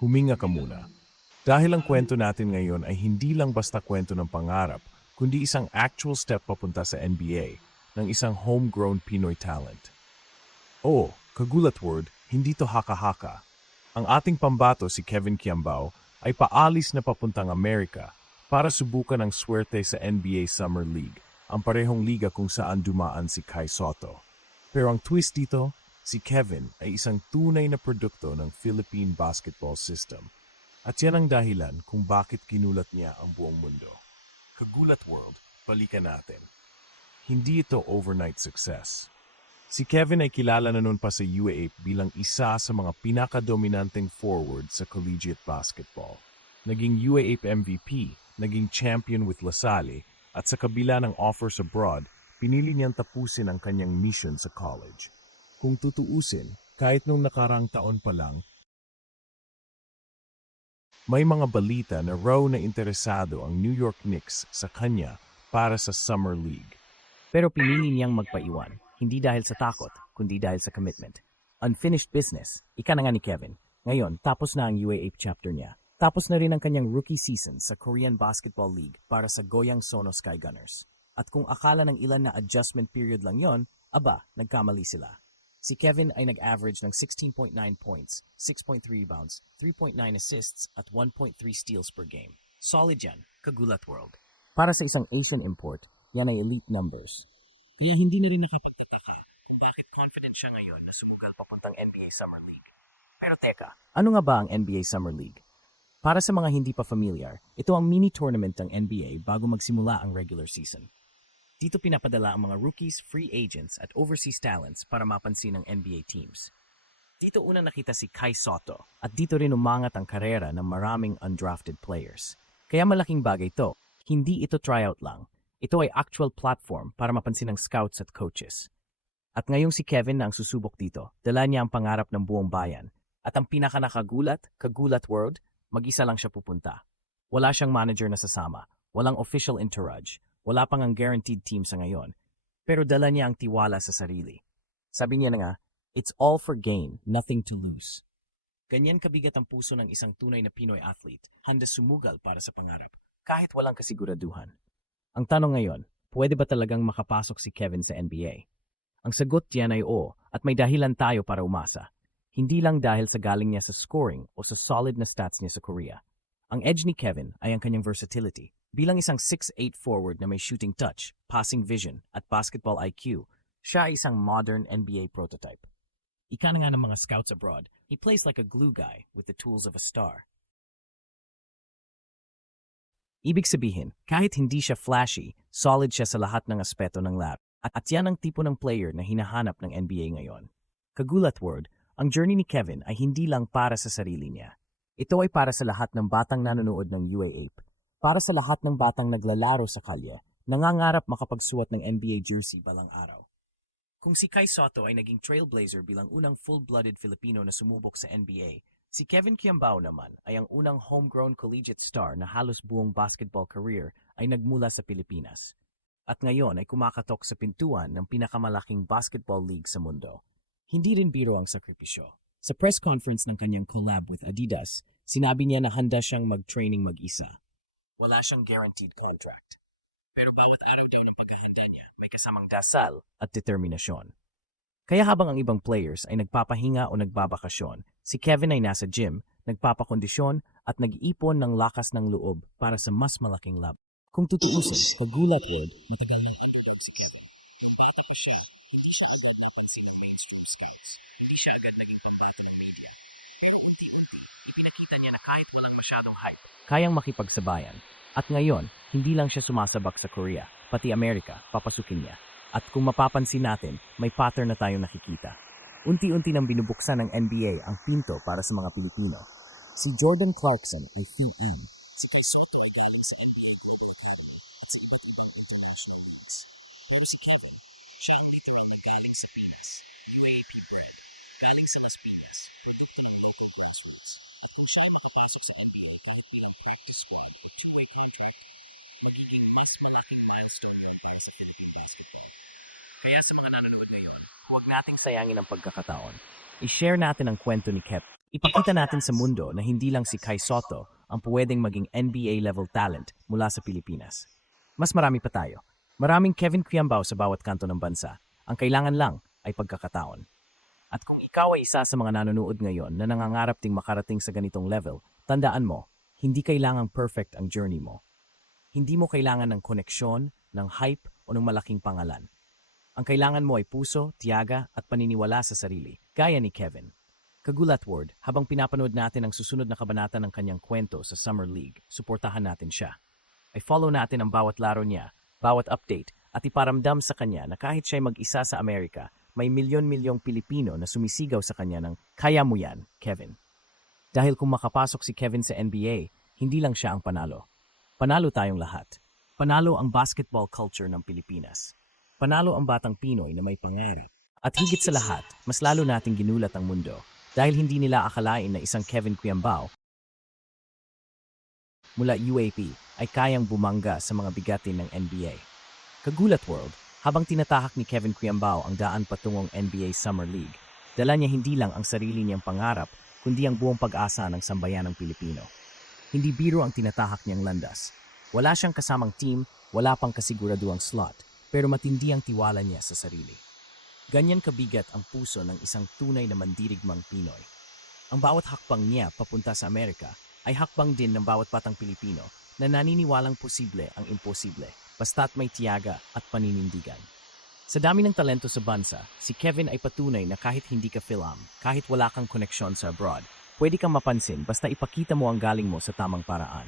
huminga ka muna. Dahil ang kwento natin ngayon ay hindi lang basta kwento ng pangarap, kundi isang actual step papunta sa NBA ng isang homegrown Pinoy talent. Oo, kagulat word, hindi to haka-haka. Ang ating pambato si Kevin Kiambao ay paalis na papuntang Amerika para subukan ang swerte sa NBA Summer League, ang parehong liga kung saan dumaan si Kai Sotto. Pero ang twist dito, si Kevin ay isang tunay na produkto ng Philippine basketball system. At yan ang dahilan kung bakit kinulat niya ang buong mundo. Kagulat World, balikan natin. Hindi ito overnight success. Si Kevin ay kilala na noon pa sa UAAP bilang isa sa mga pinakadominanteng forward sa collegiate basketball. Naging UAAP MVP, naging champion with La Salle, at sa kabila ng offers abroad, pinili niyang tapusin ang kanyang mission sa college. Kung tutuusin, kahit nung nakarang taon pa lang, may mga balita na raw na interesado ang New York Knicks sa kanya para sa Summer League. Pero pinili niyang magpaiwan, hindi dahil sa takot, kundi dahil sa commitment. Unfinished business, ika na nga ni Kevin. Ngayon, tapos na ang UAAP chapter niya. Tapos na rin ang kanyang rookie season sa Korean Basketball League para sa Goyang Sono Sky Gunners. At kung akala ng ilan na adjustment period lang yon, aba, nagkamali sila. Si Kevin ay nag-average ng 16.9 points, 6.3 rebounds, 3.9 assists at 1.3 steals per game. Solid yan, kagulat world. Para sa isang Asian import, yan ay elite numbers. Kaya hindi na rin nakapagtataka kung bakit confident siya ngayon na sumugal papuntang NBA Summer League. Pero teka, ano nga ba ang NBA Summer League? Para sa mga hindi pa familiar, ito ang mini tournament ng NBA bago magsimula ang regular season. Dito pinapadala ang mga rookies, free agents at overseas talents para mapansin ng NBA teams. Dito una nakita si Kai Sotto at dito rin umangat ang karera ng maraming undrafted players. Kaya malaking bagay ito, hindi ito tryout lang. Ito ay actual platform para mapansin ng scouts at coaches. At ngayong si Kevin na ang susubok dito, dala niya ang pangarap ng buong bayan. At ang pinakanakagulat, kagulat world, mag-isa lang siya pupunta. Wala siyang manager na sasama, walang official entourage. Wala pang ang guaranteed team sa ngayon, pero dala niya ang tiwala sa sarili. Sabi niya na nga, it's all for gain, nothing to lose. Ganyan kabigat ang puso ng isang tunay na Pinoy athlete, handa sumugal para sa pangarap, kahit walang kasiguraduhan. Ang tanong ngayon, pwede ba talagang makapasok si Kevin sa NBA? Ang sagot diyan ay oo, at may dahilan tayo para umasa. Hindi lang dahil sa galing niya sa scoring o sa solid na stats niya sa Korea. Ang edge ni Kevin ay ang kanyang versatility. Bilang isang 6'8 forward na may shooting touch, passing vision, at basketball IQ, siya ay isang modern NBA prototype. Ika na nga ng mga scouts abroad, he plays like a glue guy with the tools of a star. Ibig sabihin, kahit hindi siya flashy, solid siya sa lahat ng aspeto ng laro. At yan ang tipo ng player na hinahanap ng NBA ngayon. Kagulat word, ang journey ni Kevin ay hindi lang para sa sarili niya. Ito ay para sa lahat ng batang nanonood ng UAAP. Para sa lahat ng batang naglalaro sa kalye, nangangarap makapagsuot ng NBA jersey balang araw. Kung si Kai Sotto ay naging trailblazer bilang unang full-blooded Filipino na sumubok sa NBA, si Kevin Kiambao naman ay ang unang homegrown collegiate star na halos buong basketball career ay nagmula sa Pilipinas. At ngayon ay kumakatok sa pintuan ng pinakamalaking basketball league sa mundo. Hindi rin biro ang sakripisyo. Sa press conference ng kanyang collab with Adidas, sinabi niya na handa siyang mag-training mag-isa. Wala siyang guaranteed contract. Pero bawat araw daw ng paghahanda niya may kasamang dasal at determinasyon. Kaya habang ang ibang players ay nagpapahinga o nagbabakasyon, si Kevin ay nasa gym, nagpapakondisyon at nag-iipon ng lakas ng loob para sa mas malaking lab. Kung tutuusin, kagulat world, matagal nang pagkakas si Kevin. Nung bata pa siya, hindi siya agad napansin ng mainstream scouts. Hindi siya agad naging pambato ng media. Pero unti-unti, ipinakita niya na kahit walang masyadong hype, kayang makipagsabayan. At ngayon, hindi lang siya sumasabak sa Korea, pati Amerika, papasukin niya. At kung mapapansin natin, may pattern na tayong nakikita. Unti-unti nang binubuksan ng NBA ang pinto para sa mga Pilipino. Si Jordan Clarkson ay PE. Kaya sa mga nanonood ngayon, huwag nating sayangin ang pagkakataon. I-share natin ang kwento ni Kevin. Ipakita natin sa mundo na hindi lang si Kai Sotto ang pwedeng maging NBA-level talent mula sa Pilipinas. Mas marami pa tayo. Maraming Kevin Quiambao sa bawat kanto ng bansa. Ang kailangan lang ay pagkakataon. At kung ikaw ay isa sa mga nanonood ngayon na nangangarap ding makarating sa ganitong level, tandaan mo, hindi kailangang perfect ang journey mo. Hindi mo kailangan ng koneksyon, ng hype o ng malaking pangalan. Ang kailangan mo ay puso, tiyaga at paniniwala sa sarili, gaya ni Kevin. Kagulat Word, habang pinapanood natin ang susunod na kabanata ng kanyang kwento sa Summer League, suportahan natin siya. Ay follow natin ang bawat laro niya, bawat update, at iparamdam sa kanya na kahit siya'y mag-isa sa Amerika, may milyon-milyong Pilipino na sumisigaw sa kanya ng, "Kaya mo yan, Kevin." Dahil kung makapasok si Kevin sa NBA, hindi lang siya ang panalo. Panalo tayong lahat. Panalo ang basketball culture ng Pilipinas. Panalo ang batang Pinoy na may pangarap. At higit sa lahat, mas lalo nating ginulat ang mundo dahil hindi nila akalain na isang Kevin Quiambao mula UAP ay kayang bumangga sa mga bigatin ng NBA. Kagulat World, habang tinatahak ni Kevin Quiambao ang daan patungong NBA Summer League, dala niya hindi lang ang sarili niyang pangarap, kundi ang buong pag-asa ng sambayanang Pilipino. Hindi biro ang tinatahak niyang landas. Wala siyang kasamang team, wala pang kasiguraduang slot, pero matindi ang tiwala niya sa sarili. Ganyan kabigat ang puso ng isang tunay na mandirigmang Pinoy. Ang bawat hakbang niya papunta sa Amerika ay hakbang din ng bawat batang Pilipino na naniniwalang posible ang imposible, basta't may tiyaga at paninindigan. Sa dami ng talento sa bansa, si Kevin ay patunay na kahit hindi ka film, kahit wala kang koneksyon sa abroad, pwede kang mapansin basta ipakita mo ang galing mo sa tamang paraan.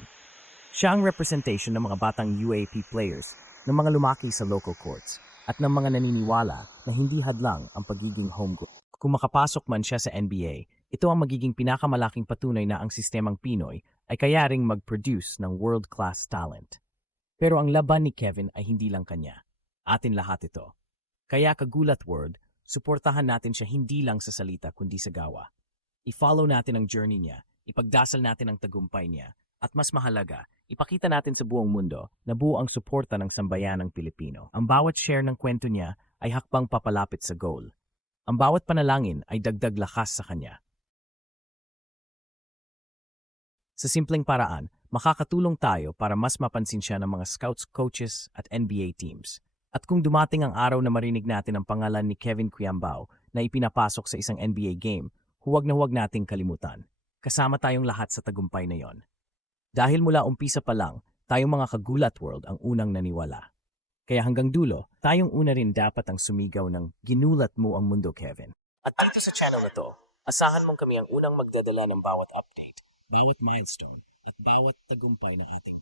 Siya ang representation ng mga batang UAP players ng mga lumaki sa local courts at ng mga naniniwala na hindi hadlang ang pagiging homegrown. Kung makapasok man siya sa NBA, ito ang magiging pinakamalaking patunay na ang sistemang Pinoy ay kaya ring mag-produce ng world-class talent. Pero ang laban ni Kevin ay hindi lang kanya. Atin lahat ito. Kaya Kagulat Word, suportahan natin siya hindi lang sa salita kundi sa gawa. I-follow natin ang journey niya, ipagdasal natin ang tagumpay niya, at mas mahalaga, ipakita natin sa buong mundo na buo ang suporta ng sambayanang Pilipino. Ang bawat share ng kwento niya ay hakbang papalapit sa goal. Ang bawat panalangin ay dagdag lakas sa kanya. Sa simpleng paraan, makakatulong tayo para mas mapansin siya ng mga scouts, coaches at NBA teams. At kung dumating ang araw na marinig natin ang pangalan ni Kevin Quiambao na ipinapasok sa isang NBA game, huwag na huwag nating kalimutan. Kasama tayong lahat sa tagumpay na yon. Dahil mula umpisa pa lang, tayong mga Kagulat World ang unang naniwala. Kaya hanggang dulo, tayong una rin dapat ang sumigaw ng ginulat mo ang mundo, Kevin. At dito sa channel na to, asahan mong kami ang unang magdadala ng bawat update, bawat milestone, at bawat tagumpay ng ating